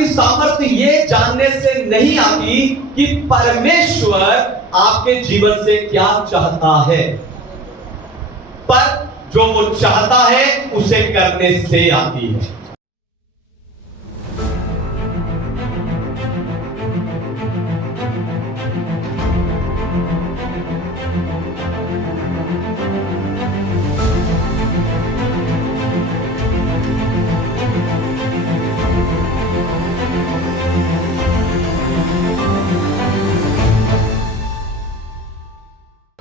की सामर्थ्य ये जानने से नहीं आती कि परमेश्वर आपके जीवन से क्या चाहता है, पर जो वो चाहता है उसे करने से आती है।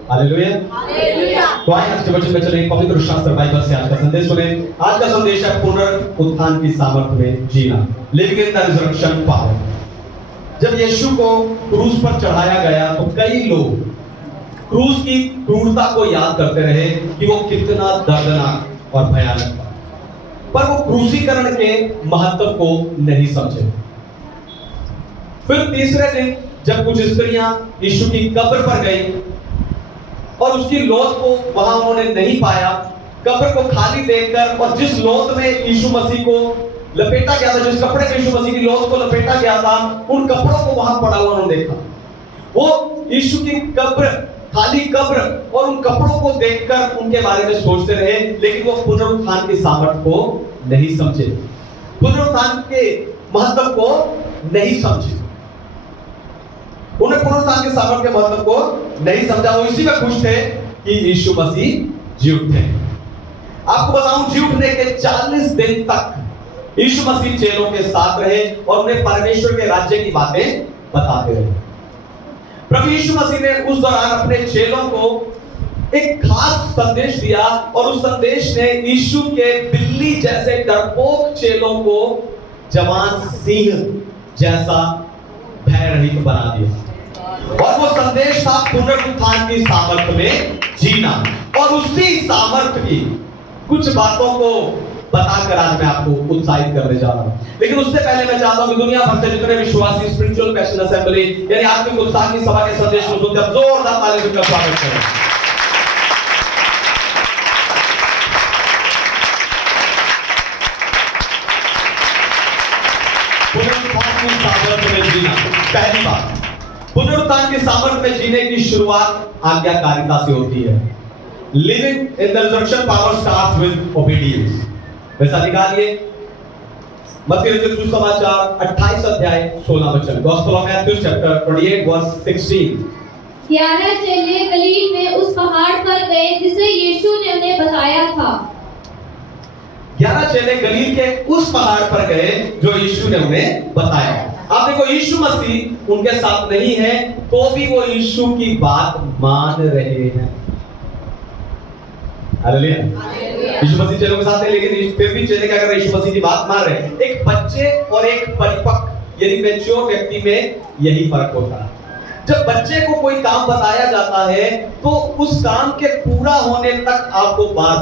हालेलुया। तो आइए आज के वचन में चले पवित्र शास्त्र बाइबल से आज का संदेश सुने। आज का संदेश है पुनरुत्थान की सामर्थ्य में जीना, living in the resurrection power. जब यीशु को क्रूस पर चढ़ाया गया तो कई लोग क्रूस की क्रूरता को याद करते रहे कि वो कितना दर्दनाक और भयानक था, पर वो क्रूसीकरण के महत्व को नहीं समझे। फिर तीसरे दिन जब कुछ स्त्रियां यीशु की कब्र पर गई और उसकी लोथ को वहां उन्होंने नहीं पाया, कब्र को खाली देखकर, और जिस लोथ में यीशु मसीह को लपेटा गया था, जिस कपड़े में यीशु मसीह की लोथ को लपेटा गया था, उन कपड़ों को वहां पड़ा हुआ उन्होंने देखा। वो यीशु की कब्र, खाली कब्र और उन कपड़ों को देखकर उनके बारे में सोचते रहे, लेकिन वो पुनरुत्थान की सामर्थ्य को नहीं समझे, पुनरुत्थान के महत्व को नहीं समझे। उन्हें पुनरुत्थान के सामर्थ्य के महत्व को नहीं समझा। वो इसी में खुश थे कि यीशु मसीह जी उठे। आपको बताऊं, जी उठने के 40 दिन तक यीशु मसीह चेलों के साथ रहे और उन्हें परमेश्वर के राज्य की बातें बताते रहे। प्रभु यीशु मसीह ने उस दौरान अपने चेलों को एक खास संदेश दिया, और उस संदेश ने यीशु के बिल्ली जैसे डरपोक चेलों को जवान सिंह जैसा भय रहित बना दिया। और वो संदेश था पुनरुत्थान की सामर्थ्य में जीना। और उसी सामर्थ्य की कुछ बातों को बताकर आज मैं आपको उत्साहित करने जा रहा हूं। लेकिन उससे पहले मैं चाहता हूं कि दुनिया भर से जितने विश्वासी स्पिरिचुअल पैशन असेंबली यानी आत्मिक उत्साह की सभा के संदेश को सुनते हैं, जोरदार ताली देकर स्वागत करें। पुनरुत्थान की सामर्थ्य में जीना। पहली बात, पुनरुत्थान की सामर्थ्य में जीने की शुरुआत आज्ञाकारिता से होती है। Living in the resurrection power starts with obedience. वैसा निकालिए मत्ती रचित सुसमाचार 28 अध्याय 16 वचन। Gospel of Matthew chapter 28 verse 16। 11 चेले गलील में उस पहाड़ पर गए जिसे यीशु ने उन्हें बताया था। 11 चेले गलील के उस पहाड़ पर गए जो यीशु ने उन्हें बताया। आप देखो, यीशु मसीह उनके साथ नहीं है तो भी वो यीशु की बात मान रहे हैं। हालेलुया। यीशु मसीह चेलों के साथ है, लेकिन फिर भी चेले क्या कर रहे हैं? यीशु मसीह की बात मान रहे हैं। एक बच्चे और एक परिपक्व यानी मैच्योर व्यक्ति में यही फर्क होता है। जब बच्चे को कोई काम बताया जाता है तो उस काम के पूरा होने तक आपको बार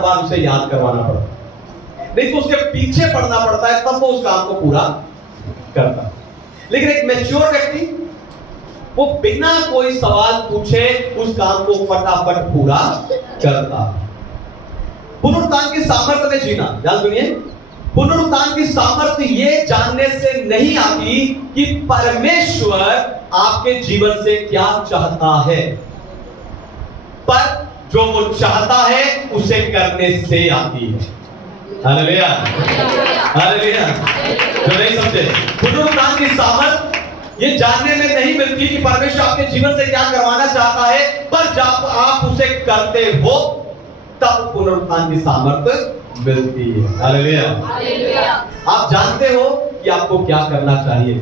बार उसे याद करवाना पड़ता है, नहीं तो उसके पीछे पड़ना पड़ता है, तब वो उस काम को पूरा करता। लेकिन एक मैच्योर व्यक्ति वो बिना कोई सवाल पूछे उस काम को फटाफट पूरा करता। पुनरुत्थान की सामर्थ्य में जीना, ध्यान सुनिए, पुनरुत्थान की सामर्थ्य ये जानने से नहीं आती कि परमेश्वर आपके जीवन से क्या चाहता है, पर जो वो चाहता है उसे करने से आती है। Hallelujah, hallelujah. जो नहीं समझे, पुनरुत्थान की सामर्थ ये जानने में नहीं मिलती कि परमेश्वर आपके जीवन से क्या करवाना चाहता है, पर जब आप उसे करते हो तब पुनरुत्थान की सामर्थ मिलती है। Hallelujah, hallelujah. आप जानते हो कि आपको क्या करना चाहिए,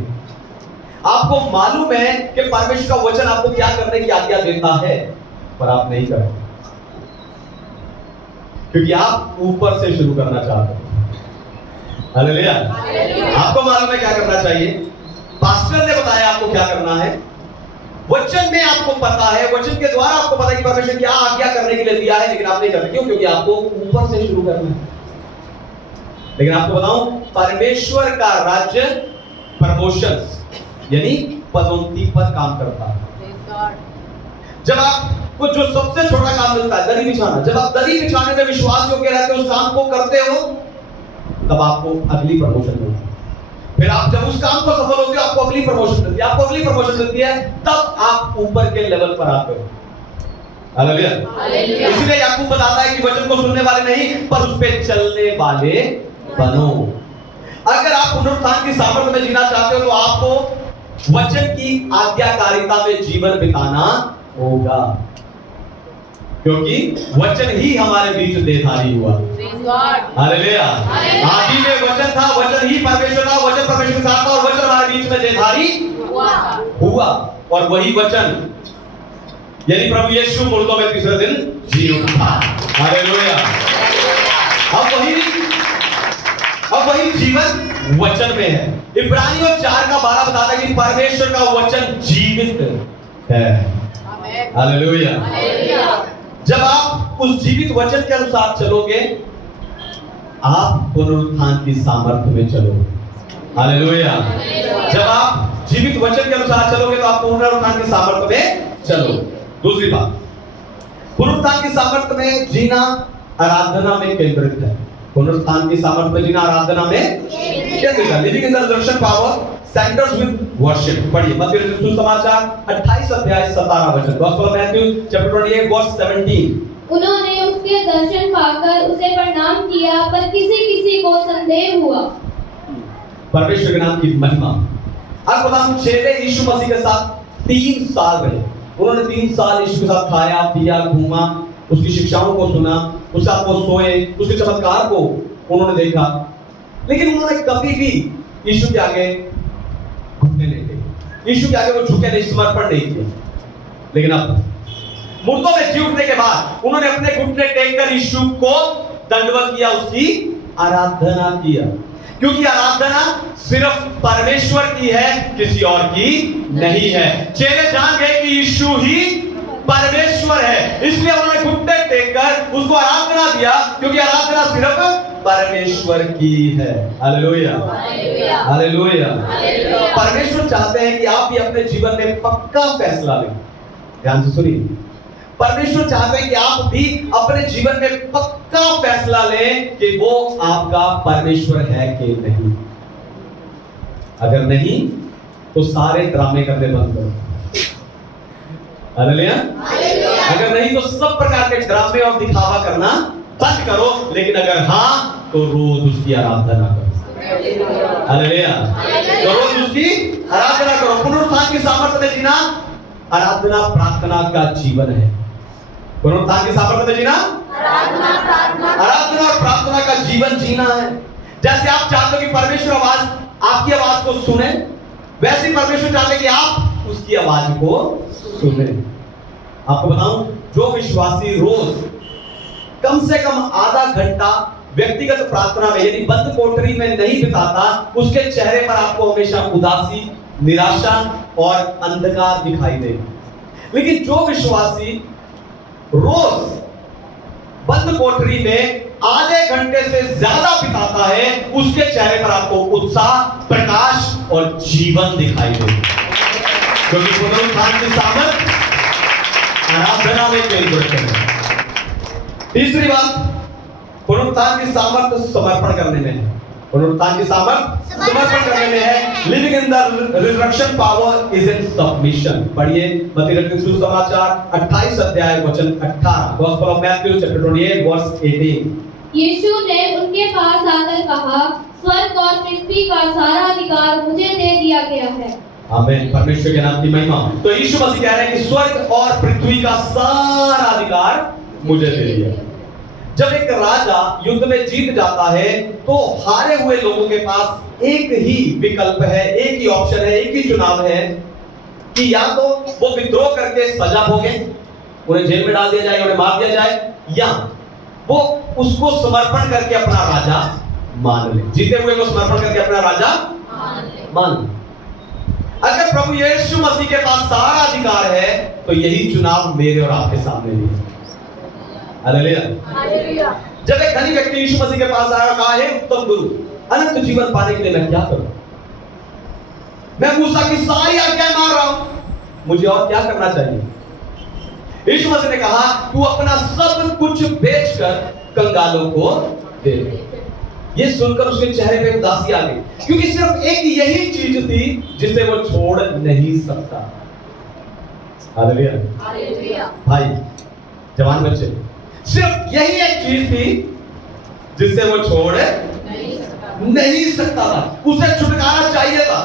आपको मालूम है कि परमेश्वर का वचन आपको क्या करने की आज्ञा देता है, पर आप नहीं करते क्योंकि आप ऊपर से शुरू करना चाहते हैं। हालेलुया। आपको मालूम है क्या करना चाहिए, पास्टर ने बताया आपको क्या करना है, वचन में आपको पता है, वचन के द्वारा आपको पता है कि परमेश्वर क्या आज्ञा करने के लिए दिया है, लेकिन आप नहीं करते। क्यों? क्योंकि आपको ऊपर से शुरू करना है। लेकिन आपको बताऊं, परमेश्वर का राज्य प्रमोशंस यानी पदोन्नति पर काम करता है। जब आपको जो सबसे छोटा काम मिलता है, दरी बिछाना, जब आप दरी बिछाने में विश्वास योग्य रहते हो, उस काम को करते हो, तब आपको अगली प्रमोशन मिलती है। फिर आप जब उस काम को सफल होते हो, आपको अगली प्रमोशन मिलती है, आपको अगली प्रमोशन मिलती है, तब आप ऊपर के लेवल पर आते हो। हालेलुया। इसलिए याकूब बताता है कि वचन को सुनने वाले नहीं, पर उस पे चलने वाले बनो। अगर आप पुनरुत्थान की सामर्थ्य में जीना चाहते हो, तो आपको वचन की आज्ञाकारिता में जीवन बिताना होगा, क्योंकि वचन ही हमारे बीच देहधारी हुआ। हालेलुया। आदि में वचन था, वचन ही परमेश्वर था, वचन परमेश्वर के साथ था, और वचन हमारे बीच में देहधारी हुआ। और वही वचन यानी प्रभु यीशु मुर्दों में तीसरे दिन जी उठा। हालेलुया। अब वही जीवन वचन में है। इब्रानियों 4:12 बताता है कि परमेश्वर का वचन जीवित है। हालेलुया। जब आप उस जीवित वचन के अनुसार चलोगे, आप पुनरुत्थान की सामर्थ्य में चलोगे। हालेलुया। जब आप जीवित वचन के अनुसार चलोगे, तो आप पुनरुत्थान की सामर्थ्य में चलोगे। दूसरी बात, पुनरुत्थान की सामर्थ्य में जीना आराधना में केंद्रित है। पुनरुत्थान की सामर्थ्य में जीना आराधना में केंद्रित है। Living in the resurrection power centres with worship. पढ़िए मत्ती रचित सुसमाचार 28 अध्याय 17 वचन। Gospel of Matthew chapter 28 verse 17। उन्होंने उसके दर्शन पाकर उसे प्रणाम किया, पर किसी को संदेह हुआ। परमेश्वर के नाम की महिमा। अब बताऊं, चेले यीशु मसीह के साथ 3 साल रहे। उन्होंने 3 साल यीशु के साथ खाया पिया, घूमा, उसकी शिक्षाओं को सुना, उसके साथ वो सोए, उसके चमत्कार को उन्होंने देखा, लेकिन उन्होंने कभी भी यीशु के आगे घुटने नहीं टेके, यीशु के आगे वो झुके नहीं, समर्पण नहीं किया। लेकिन अब मुर्दों में जी उठने के बाद उन्होंने अपने घुटने टेककर यीशु को दंडवत किया, उसकी आराधना किया, क्योंकि आराधना सिर्फ परमेश्वर की है, किसी और की नहीं है। चेले जान गए कि यीशु ही परमेश्वर है, इसलिए उन्होंने घुटने टेककर उसको आराधना दिया, क्योंकि आराधना सिर्फ परमेश्वर की है। हालेलुया। हालेलुया। परमेश्वर चाहते हैं कि आप भी अपने जीवन में पक्का फैसला लें। ध्यान से सुनिए, परमेश्वर चाहते हैं कि आप भी अपने जीवन में पक्का फैसला लें कि वो आपका परमेश्वर है कि नहीं। अगर नहीं, तो सारे ड्रामे करने बंद करो। हालेलुया। अगर नहीं, तो सब प्रकार के ड्रामे और दिखावा करना बंद करो। लेकिन अगर हाँ, तो रोज उसकी आराधना करो। हालेलुया। तो रोज उसकी आराधना करो। पुनरुत्थान की सामर्थ्य में जीना आराधना प्रार्थना का जीवन है। पुनरुत्थान की सामर्थ्य में जीना आराधना और प्रार्थना का जीवन जीना है। जैसे आप चाहते हो कि परमेश्वर आपकी आवाज को सुने, वैसे परमेश्वर चाहते हैं कि आप उसकी आवाज को सुने। आपको बताऊं, जो विश्वासी रोज कम से कम आधा घंटा व्यक्तिगत प्रार्थना में यानी बंद कोठरी में नहीं बिताता, उसके चेहरे पर आपको हमेशा उदासी, निराशा और अंधकार दिखाई देगा। लेकिन जो विश्वासी रोज बंद कोठरी में आधे घंटे से ज्यादा बिताता है, उसके चेहरे पर आपको उत्साह, प्रकाश और जीवन दिखाई देगा, क्योंकि पुनरुत्थान की सामर्थ आराधना में केंद्रित है। तीसरी बात, पुनरुत्थान की सामर्थ समर्पण करने में है। पुनरुत्थान की सामर्थ समर्पण करने में है। Living in the resurrection power is in submission. पढ़िए मत्ती रचित सुसमाचार 28 अध्याय वचन 18। Gospel of Matthew chapter 28 verse 18। यीशु ने उनके पास आकर कहा, स्वर्ग और पृथ्वी का सारा अधिकार मुझे दे दिया गया है। आमीन। परमेश्वर के नाम की महिमा। तो यीशु मसीह कह रहे हैं कि स्वर्ग और पृथ्वी का सारा अधिकार मुझे दे दिया। जब एक राजा युद्ध में जीत जाता है, तो हारे हुए लोगों के पास एक ही विकल्प है, एक ही ऑप्शन है, एक ही चुनाव है कि या तो वो विद्रोह करके सजा भोगे, उन्हें जेल में डाल दिया जाए, उन्हें मार दिया जाए, या वो उसको समर्पण करके अपना राजा मान ले। जीते हुए को समर्पण करके अपना राजा मान ले। अगर प्रभु यीशु मसीह के पास सारा अधिकार है, तो यही चुनाव मेरे और आपके सामने भी है। हालेलुया। जब एक धनी व्यक्ति यीशु मसीह के पास आया, कहा, हे उत्तम गुरु, अनंत जीवन पाने के लिए मैं क्या करूं? मैं मूसा की सारी आज्ञाएं मान रहा हूं, मुझे और क्या करना चाहिए? यीशु मसीह ने कहा, तू अपना सब कुछ बेचकर कंगालों को दे। ये सुनकर उसके चेहरे पे उदासी आ गई, क्योंकि सिर्फ एक यही चीज थी जिसे वो छोड़ नहीं सकता। हालेलुया। भाई, जवान बच्चे, सिर्फ यही एक चीज थी जिससे वो छोड़ नहीं सकता था। उसे छुटकारा चाहिए था,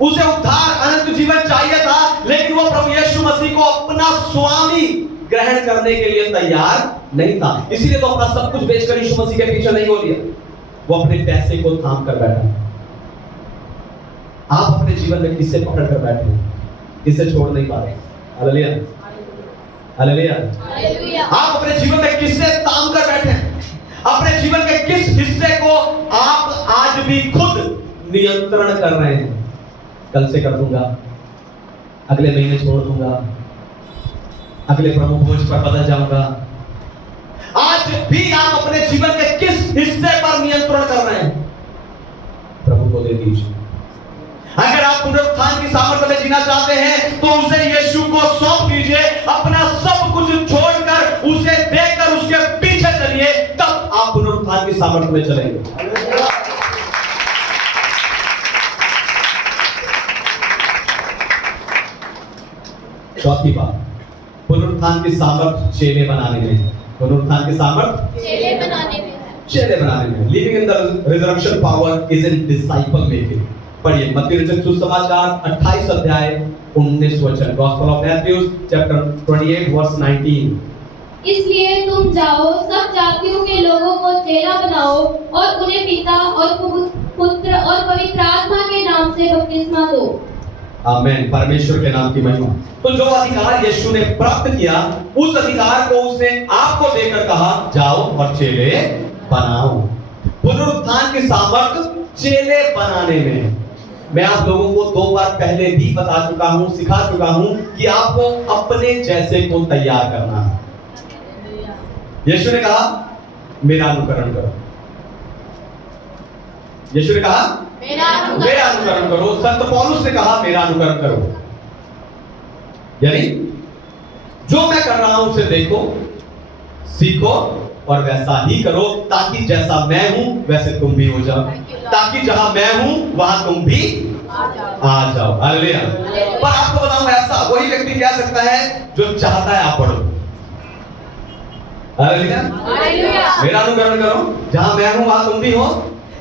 उसे उद्धार अनंत जीवन चाहिए था, लेकिन वो प्रभु यीशु मसीह को अपना स्वामी ग्रहण करने के लिए तैयार नहीं था। इसीलिए तो अपना सब कुछ बेचकर यीशु मसीह के पीछे नहीं हो लिया, वो अपने पैसे को थाम कर बैठा। आप अपने जीवन में किससे पकड़ कर बैठे, किससे छोड़ नहीं पा रहे? Hallelujah, hallelujah. आप अपने जीवन में किससे थाम कर बैठे हैं? अपने जीवन के किस हिस्से को आप आज भी खुद नियंत्रण कर रहे हैं? कल से कर दूंगा, अगले महीने छोड़ दूंगा, अगले प्रमुख भोज पर बदल जाऊंगा। आज भी आप अपने जीवन के किस हिस्से पर नियंत्रण कर रहे हैं? प्रभु को दे दीजिए। अगर आप पुनरुत्थान की सामर्थ्य में जीना चाहते हैं तो उसे यीशु को सौंप दीजिए, अपना सब कुछ छोड़कर उसे देकर उसके पीछे चलिए, तब आप पुनरुत्थान की सामर्थ्य में चलेंगे। चौथी बात, पुनरुत्थान की सामर्थ चेले बनाने में। पुनरुत्थान की सामर्थ चेले बनाने में। Living in the resurrection power is in disciple making. पढ़िए मत्ती रचित सुसमाचार 28 अध्याय 19 वचन, gospel of Matthew chapter 28 verse 19। इसलिए तुम जाओ, सब जातियों के लोगों को चेला बनाओ और उन्हें पिता और पुत्र और पवित्र आत्मा के नाम से बपतिस्मा दो। आमीन। परमेश्वर के नाम की महिमा। तो जो अधिकार यीशु ने प्राप्त किया, उस अधिकार को उसने आपको देकर कहा, जाओ और चेले बनाओ। पुनरुत्थान की सामर्थ चेले बनाने में। मैं आप लोगों को 2 बार पहले भी बता चुका हूं, सिखा चुका हूं कि आपको अपने जैसे को तैयार करना है। यीशु ने कहा मेरा अनुकरण करो। यीशु ने कहा मेरा अनुकरण करो। संत पौलुस ने कहा मेरा अनुकरण करो। यानी जो मैं कर रहा हूं उसे देखो, सीखो और वैसा ही करो, ताकि जैसा मैं हूं वैसे तुम भी हो जाओ, ताकि जहां मैं हूं वहां तुम भी आ जाओ। हालेलुया। पर आपको बताऊं, ऐसा वही व्यक्ति कह सकता है जो चाहता है आप पढ़ो। हालेलुया। मेरा अनुकरण करो, जहां मैं हूं वहां तुम भी हो।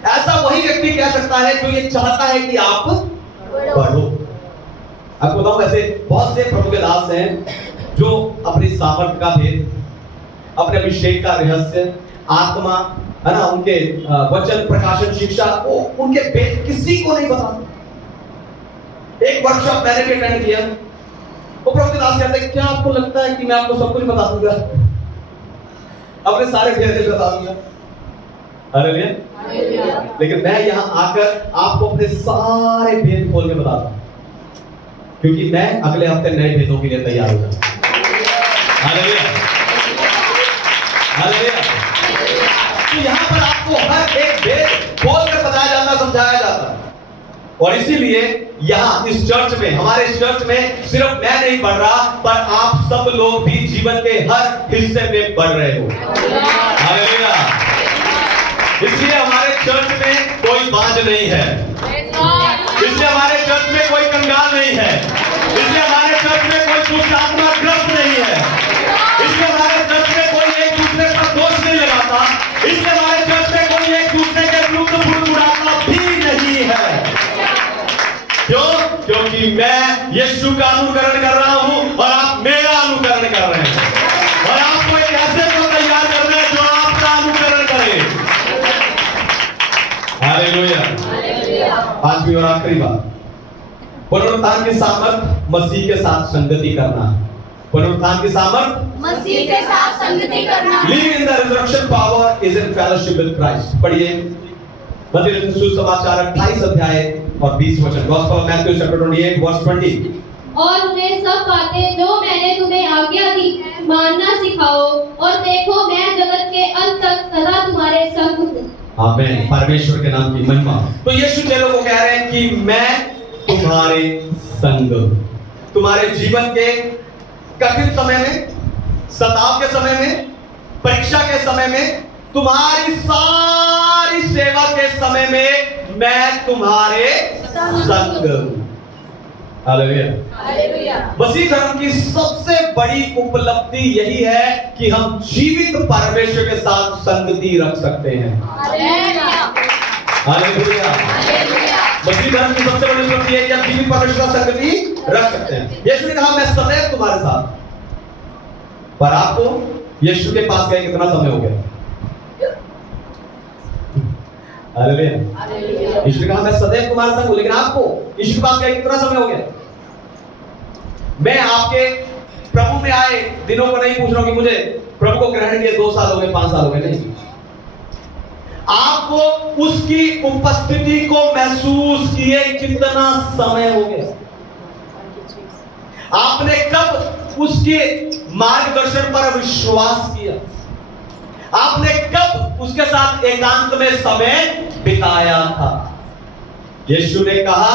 ऐसा वही व्यक्ति कह सकता है जो ये चाहता है कि आप पढ़ो। आपको बताऊं, ऐसे बहुत से प्रभु के दास हैं जो अपनी सामर्थ्य का भेद, अपने अभिषेक का रहस्य, आत्मा है ना, उनके वचन प्रकाशन शिक्षा, वो उनके भेद किसी को नहीं पता। एक वर्कशॉप मैंने भी अटेंड किया, वो प्रभु के दास कहते हैं क्या आपको लगता है कि मैं आपको सब कुछ बता दूंगा, अपने सारे भेद बता दूंगा? हालेलुया। लेकिन मैं यहां आकर आपको अपने सारे भेद खोल के बताता हूं, क्योंकि मैं अगले हफ्ते नए भेदों के लिए तैयार हो जाऊंगा। Hallelujah, hallelujah. तो यहां पर आपको हर एक भेद खोल कर बताया जाता, समझाया जाता है। और इसीलिए यहां इस चर्च में, हमारे इस चर्च में सिर्फ मैं नहीं बढ़ रहा, पर आप सब लोग भी जीवन के हर हिस्से में बढ़ रहे हो। हालेलुया। इसलिए हमारे चर्च में कोई बांझ नहीं है, इसलिए हमारे चर्च में कोई कंगाल नहीं है, इसलिए हमारे चर्च में कोई दुष्ट आत्मा ग्रस्त नहीं है, इसलिए हमारे चर्च में कोई एक दूसरे पर दोष नहीं लगाता, इसलिए हमारे चर्च में कोई एक दूसरे के विरुद्ध बुड़बुड़ाता भी नहीं है। क्यों? क्योंकि मैं यीशु का अनुकरण कर रहा हूं और आप मेरा अनुकरण कर रहे हैं, और आपको एक ऐसे को तैयार कर रहे हैं जो आपका अनुकरण करे। हालेलुया। पांचवी और आखिरी बात, पुनरुत्थान की सामर्थ मसीह के साथ संगति करना। पुनरुत्थान की सामर्थ मसीह के साथ संगति करना। Live in the resurrection power is in fellowship with Christ. पढ़िए मत्ती रचित सुसमाचार 28 अध्याय और 20 वचन, gospel of Matthew chapter 28 verse 20। और उन्हें सब बातें जो मैंने तुम्हें आज्ञा दी है मानना सिखाओ, और देखो मैं जगत के अंत तक सदा तुम्हारे संग हूँ। आमीन। परमेश्वर के नाम की महिमा। तो यीशु चेलों को कह रहे हैं कि मैं तुम्हारे संग, तुम्हारे जीवन के कठिन समय में, सताव के समय में, परीक्षा के समय में, तुम्हारी सारी तुम्हारी सेवा के समय में मैं तुम्हारे संग हूं। हालेलुया। मसीह धर्म की सबसे बड़ी उपलब्धि यही है कि हम जीवित परमेश्वर के साथ संगति रख सकते हैं। हालेलुया। मसीह धर्म की सबसे बड़ी उपलब्धि है कि हम जीवित परमेश्वर के साथ संगति रख सकते हैं। यीशु ने कहा मैं सदैव तुम्हारे साथ, पर आपको यीशु के पास गए कितना समय हो गया? हालेलुया। यीशु ने कहा मैं सदैव तुम्हारे संग हूं, लेकिन आपको यीशु के पास गए कितना समय हो गया? मैं आपके प्रभु में आए दिनों को नहीं पूछ रहा हूं कि मुझे प्रभु को ग्रहण किए 2 साल हो गए, 5 साल हो गए, नहीं। आपको उसकी उपस्थिति को महसूस किए कितना समय हो गया? आपने कब उसके मार्गदर्शन पर विश्वास किया? आपने कब उसके साथ एकांत में समय बिताया था? यीशु ने कहा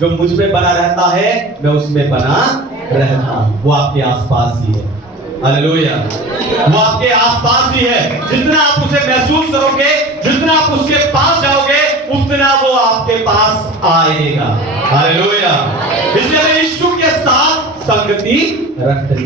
जो मुझ में बना रहता है मैं उसमें बना रहता हूं। वो आपके आसपास ही है। हालेलुया। वो आपके आसपास ही है। जितना आप उसे महसूस करोगे, जितना आप उसके पास जाओगे, उतना वो आपके पास आएगा। हालेलुया। इसलिए यीशु के साथ संगति रखनी।